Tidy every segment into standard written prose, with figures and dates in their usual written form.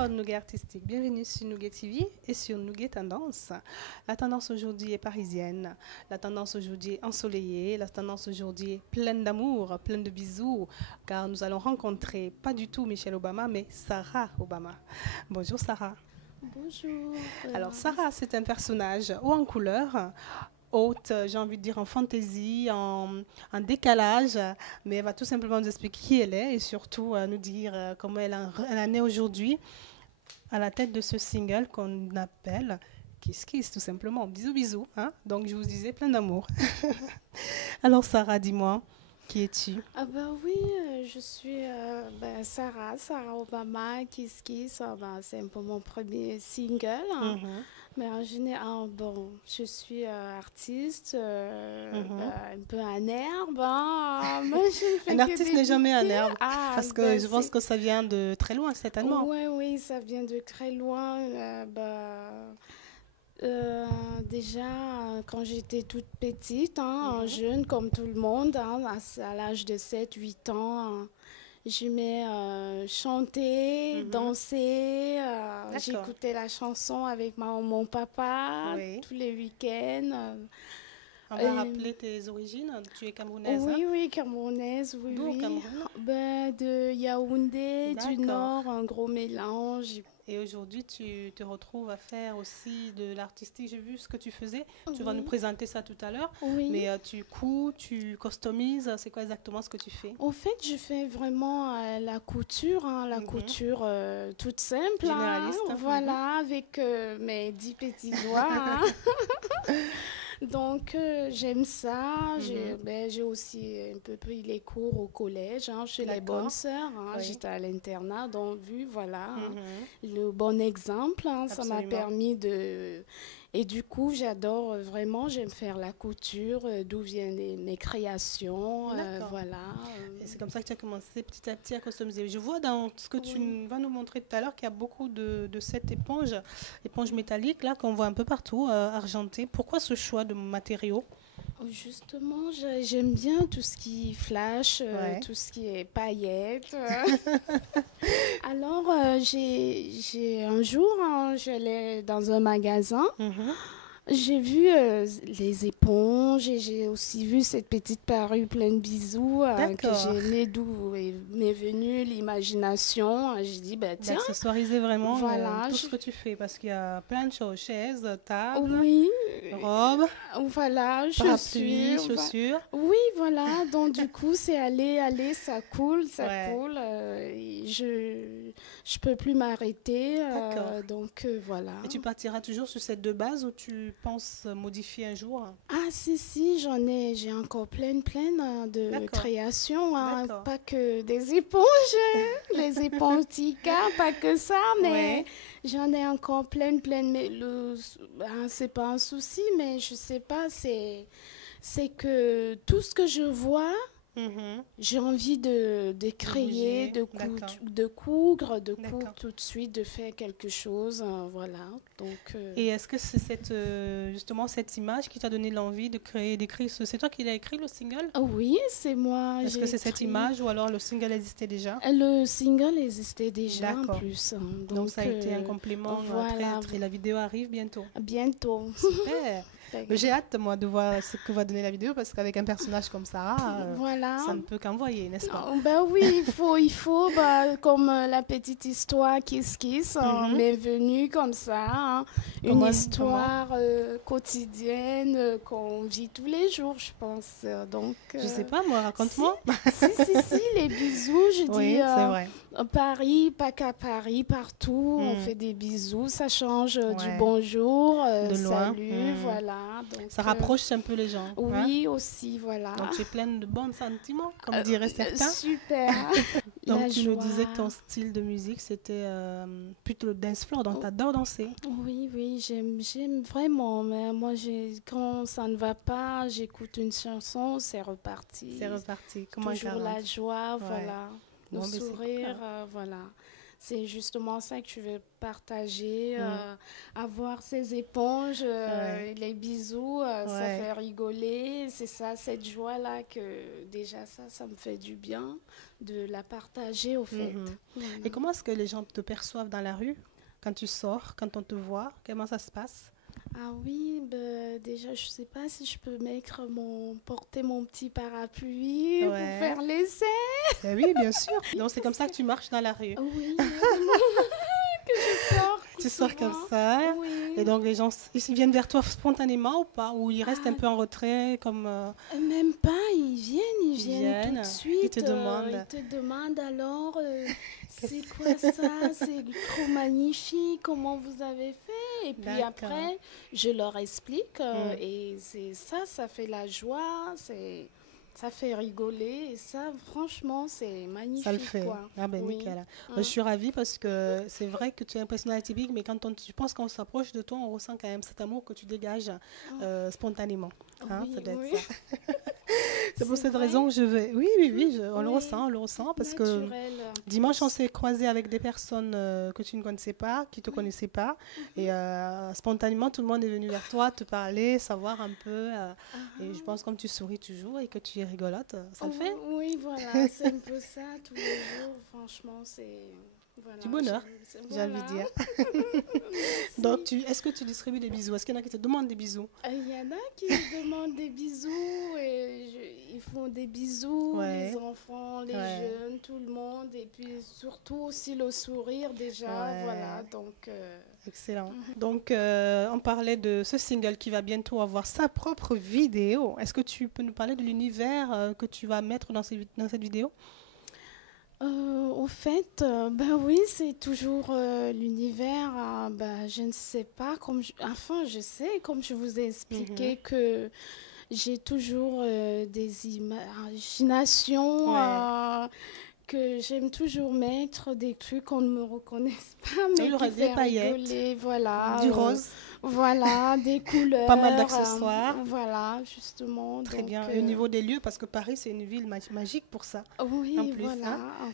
Bonjour Nougat Artistique, bienvenue sur Nougat TV et sur Nougat Tendance. La tendance aujourd'hui est parisienne, la tendance aujourd'hui est ensoleillée, la tendance aujourd'hui est pleine d'amour, pleine de bisous, car nous allons rencontrer pas du tout Michelle Obama, mais Sarah Obama. Bonjour Sarah. Bonjour. Alors Sarah, c'est un personnage haut en couleur, haute, j'ai envie de dire en fantaisie, en décalage, mais elle va tout simplement nous expliquer qui elle est et surtout nous dire comment elle en est aujourd'hui à la tête de ce single qu'on appelle Kiss Kiss, tout simplement. Bisous, bisous. Hein. Donc, je vous disais plein d'amour. Alors, Sarah, dis-moi, qui es-tu? Ah bah oui, je suis Sarah Obama, Kiss Kiss. C'est un peu mon premier single, hein. Mhm, Mais en général, bon, je suis artiste, mhm. un peu en herbe, hein. Moi, je ne fais Un que artiste n'est jamais un débuter. herbe, Ah, parce que ben je pense c'est... que ça vient de très loin, certainement. Ouais, oui, ça vient de très loin. Déjà, quand j'étais toute petite, hein, Mhm, jeune comme tout le monde, hein, à l'âge de 7 8 ans, hein, j'aimais chanter, mhm. danser. D'accord. J'écoutais la chanson avec mon papa Oui. tous les week-ends. On va Euh, rappeler tes origines. Tu es camerounaise, hein? oui, oui, camerounaise, oui, D'où au oui. Cameroun? De Yaoundé, du D'accord. Nord, un gros mélange. Et aujourd'hui, tu te retrouves à faire aussi de l'artistique. J'ai vu ce que tu faisais. Tu vas nous Oui, présenter ça tout à l'heure. oui. Mais tu couds, tu customises. C'est quoi exactement ce que tu fais? En fait, je fais vraiment la couture, hein, la Mhm. couture toute simple, hein, Généraliste. Mhm. voilà, avec mes 10 petits doigts, hein. Donc, j'aime ça. Mhm. J'ai aussi un peu pris les cours au collège, hein, chez les bonnes D'accord. sœurs, hein. Oui. J'étais à l'internat, donc vu, voilà, hein, Mhm. le bon exemple, hein, ça m'a Absolument. permis de... Et du coup, j'adore vraiment, j'aime faire la couture, d'où viennent mes créations, D'accord. voilà. Et c'est comme ça que tu as commencé petit à petit à customiser. Je vois dans ce que Oui. vas nous montrer tout à l'heure qu'il y a beaucoup de cette éponge métallique là qu'on voit un peu partout, argentée. Pourquoi ce choix de matériaux? Justement, j'aime bien tout ce qui flash, Ouais. tout ce qui est paillettes. Alors, j'ai un jour, hein, j'allais dans un magasin, Mhm. j'ai vu les éponges et j'ai aussi vu cette petite parure pleine de bisous que D'accord. j'ai aimé, d'où m'est venue l'imagination. J'ai dit, bah, tiens, D'accessoiriser vraiment voilà, tout ce que tu fais parce qu'il y a plein de choses, chaises, tables, oui, robes, voilà, parapluies, chaussures. chaussures. Oui, voilà. Donc, du coup, c'est aller, ça coule, ça Ouais, coule. Et je peux plus m'arrêter. d'accord. Voilà. Et tu partiras toujours sur ces deux bases ou tu penses modifier un jour? Ah, si, j'ai encore plein de D'accord, créations, hein. d'accord. Pas que des éponges, les éponges Tika, pas que ça, mais Ouais. j'en ai encore plein. Mais c'est pas un souci, mais je sais pas, c'est que tout ce que je vois, Mhm. j'ai envie de De créer, bouger, d'accord, de coudre d'accord. tout de suite, de faire quelque chose, voilà. Donc, Et est-ce que c'est justement cette image qui t'a donné l'envie de créer, d'écrire c'est toi qui l'as écrit le single? ah oui, c'est moi, Est-ce que j'ai c'est cette écrit. image ou alors le single existait déjà? Le single existait déjà en D'accord. plus, hein. Donc ça Donc, a été un complément voilà, très. La vidéo arrive bientôt. bientôt. Super. Mais j'ai hâte moi de voir ce que va donner la vidéo parce qu'avec un personnage comme Sarah, ça Voilà. ne peut qu'envoyer, n'est-ce pas? Ben oui, comme la petite histoire Kiss, Mhm. m'est venue comme ça, hein. Une Comment? histoire quotidienne qu'on vit tous les jours, je pense. Je sais pas moi, Si, raconte-moi. si, les bisous, je dis Oui, c'est vrai. Paris, pas qu'à Paris, partout, on Hmm. fait des bisous, ça change du Ouais, bonjour, de loin. salut, Hmm. voilà. Ça Donc, rapproche un peu les gens, hein? oui, aussi, voilà. Donc tu es pleine de bons sentiments, comme Euh, diraient certains. Super. Donc La tu nous disais que ton joie. style de musique c'était plutôt le dance floor, donc tu Oh, adores danser. oui, j'aime vraiment. Mais moi, quand ça ne va pas, j'écoute une chanson, c'est C'est reparti. reparti, comme un Toujours 40. la joie, Ouais. voilà. Le Bon, ben c'est cool, sourire, hein. voilà. c'est justement ça que tu veux partager, avoir ces éponges, les bisous, ça fait rigoler. C'est ça, cette joie-là que déjà ça me fait du bien de la partager au fait. Et comment est-ce que les gens te perçoivent dans la rue quand tu sors, quand on te voit? Comment ça se passe? Ah oui, ben, déjà, je sais pas si je peux porter mon petit parapluie pour faire l'essai. Ben oui, bien sûr. Donc, c'est comme ça que tu marches dans la rue. Oui, que je sors. Tu sors comme ça. Oui. Et donc, les gens, ils viennent vers toi spontanément ou pas? Ou ils restent un peu en retrait comme... Même pas, ils viennent tout de suite. Ils te demandent. Ils te demandent alors, c'est quoi ça? C'est trop magnifique, comment vous avez fait? Et puis après, je leur explique et c'est ça, ça fait la joie, ça fait rigoler et ça, franchement, c'est magnifique. Ça le fait. Quoi. Ah ben nickel. Je suis ravie parce que c'est vrai que tu es un personnage atypique, mais quand je pense qu'on s'approche de toi, on ressent quand même cet amour que tu dégages spontanément. Hein, ça doit être ça. C'est pour cette raison que je vais... Oui, on le ressent parce naturel. Que dimanche, on s'est croisé avec des personnes que tu ne connaissais pas, qui ne te connaissaient pas. Et spontanément, tout le monde est venu vers toi, te parler, savoir un peu. Et je pense comme tu souris toujours et que tu es rigolote, ça le fait. Oui, voilà, c'est un peu ça tous les jours. Franchement, c'est... Voilà, du bonheur, j'ai envie de dire. Donc, est-ce que tu distribues des bisous? Est-ce qu'il y en a qui te demandent des bisous? Il y en a qui me demandent des bisous et ils font des bisous, les enfants, les jeunes, tout le monde. Et puis surtout aussi le sourire déjà, voilà. Donc, excellent. Donc, on parlait de ce single qui va bientôt avoir sa propre vidéo. Est-ce que tu peux nous parler de l'univers que tu vas mettre dans cette vidéo? Au fait, ben oui, c'est toujours l'univers. Je ne sais pas, je sais, comme je vous ai expliqué, que j'ai toujours des imaginations, que j'aime toujours mettre des trucs qu'on ne me reconnaisse pas, mais qui fait rigoler, voilà. Du rose. Voilà, des couleurs. Pas mal d'accessoires. Voilà, justement. Très bien. Et au niveau des lieux, parce que Paris, c'est une ville magique pour ça. Oui, en plus, voilà. Hein.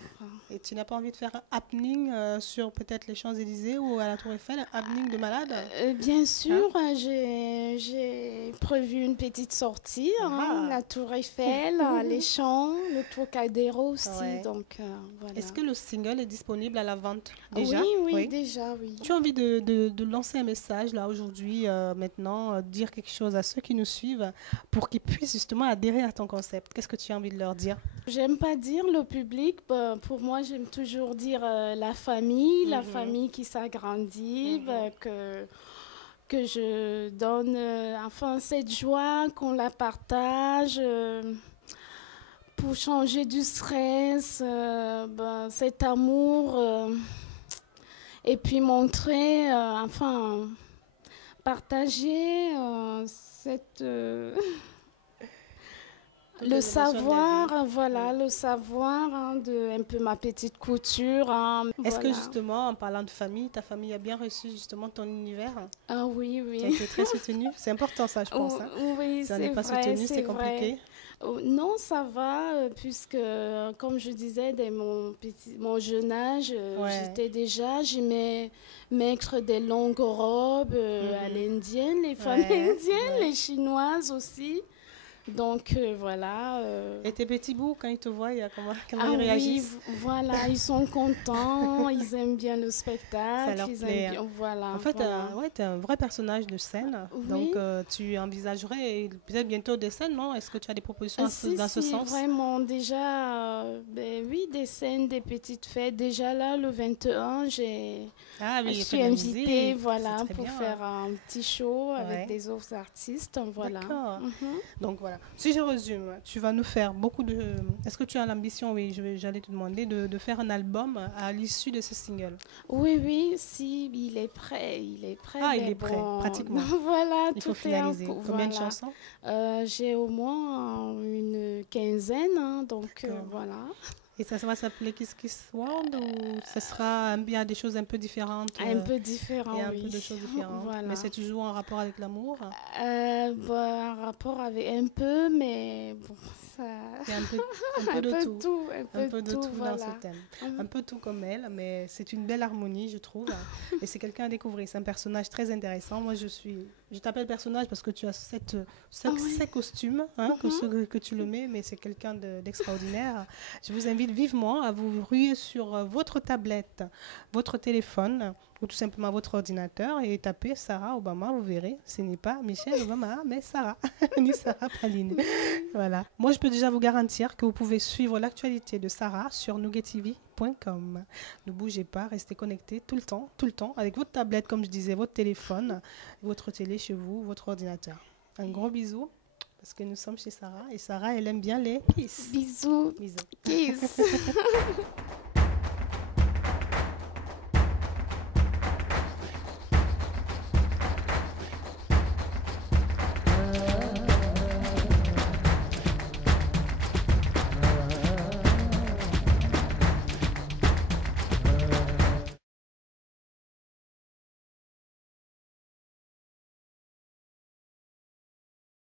Et tu n'as pas envie de faire un happening sur peut-être les Champs-Élysées ou à la Tour Eiffel, un happening de malade? Bien sûr, j'ai prévu une petite sortie, la Tour Eiffel, les Champs, le Trocadéro aussi. Donc, voilà. Est-ce que le single est disponible à la vente déjà? Oui, déjà, oui. Tu as envie de lancer un message là aujourd'hui, maintenant, dire quelque chose à ceux qui nous suivent pour qu'ils puissent justement adhérer à ton concept? Qu'est-ce que tu as envie de leur dire? J'aime pas dire le public. Pour moi, j'aime toujours dire la famille qui s'agrandit, que je donne cette joie, qu'on la partage. Pour changer du stress, cet amour, et puis montrer, partager le savoir, le savoir de un peu ma petite couture. Est-ce que justement, en parlant de famille, ta famille a bien reçu justement ton univers? Ah oui. Tu as été très soutenue. C'est important ça, je pense. Oui, si on n'est pas soutenu, c'est compliqué. Non, ça va, puisque, comme je disais, dès mon jeune âge, j'aimais mettre des longues robes à l'indienne, les femmes indiennes, les chinoises aussi. Donc, voilà. Et tes petits bouts, quand ils te voient, comment ils réagissent? Oui, voilà, ils sont contents, ils aiment bien le spectacle. Ça leur plaît. Voilà, en fait, tu es un vrai personnage de scène. Oui. Donc, tu envisagerais peut-être bientôt des scènes, non? Est-ce que tu as des propositions dans ce sens? Vraiment, déjà, des scènes, des petites fêtes. Déjà là, le 21, je suis invitée pour faire un petit show avec des autres artistes. Voilà. D'accord. Donc, voilà. Si je résume, tu vas nous faire beaucoup de... Est-ce que tu as l'ambition, oui, j'allais te demander, de faire un album à l'issue de ce single? Oui, si, il est prêt. Il est prêt. Il est prêt, pratiquement. Voilà, il faut finaliser. Combien de chansons? J'ai au moins une quinzaine, donc voilà. Et ça va s'appeler Kiss Kiss World ou ça sera bien des choses un peu différentes? Un peu différentes, Il y a un peu de choses différentes. Voilà. Mais c'est toujours en rapport avec l'amour? En rapport avec un peu, mais bon, ça... Il y a un peu de tout. Un peu de tout dans voilà. ce thème. Un peu tout comme elle, mais c'est une belle harmonie, je trouve. Et c'est quelqu'un à découvrir. C'est un personnage très intéressant. Moi, je t'appelle personnage parce que tu as ces costumes, hein, que tu le mets, mais c'est quelqu'un d'extraordinaire. Je vous invite vivement à vous ruer sur votre tablette, votre téléphone ou tout simplement votre ordinateur et taper Sarah Obama. Vous verrez, ce n'est pas Michelle Obama, mais Sarah, ni Sarah Palin. Voilà. Moi, je peux déjà vous garantir que vous pouvez suivre l'actualité de Sarah sur nougattv.com. Ne bougez pas, restez connectés tout le temps, avec votre tablette, comme je disais, votre téléphone, votre télé chez vous, votre ordinateur. Un gros bisou, parce que nous sommes chez Sarah, et Sarah, elle aime bien les kiss. Bisous. Bisous. Kiss.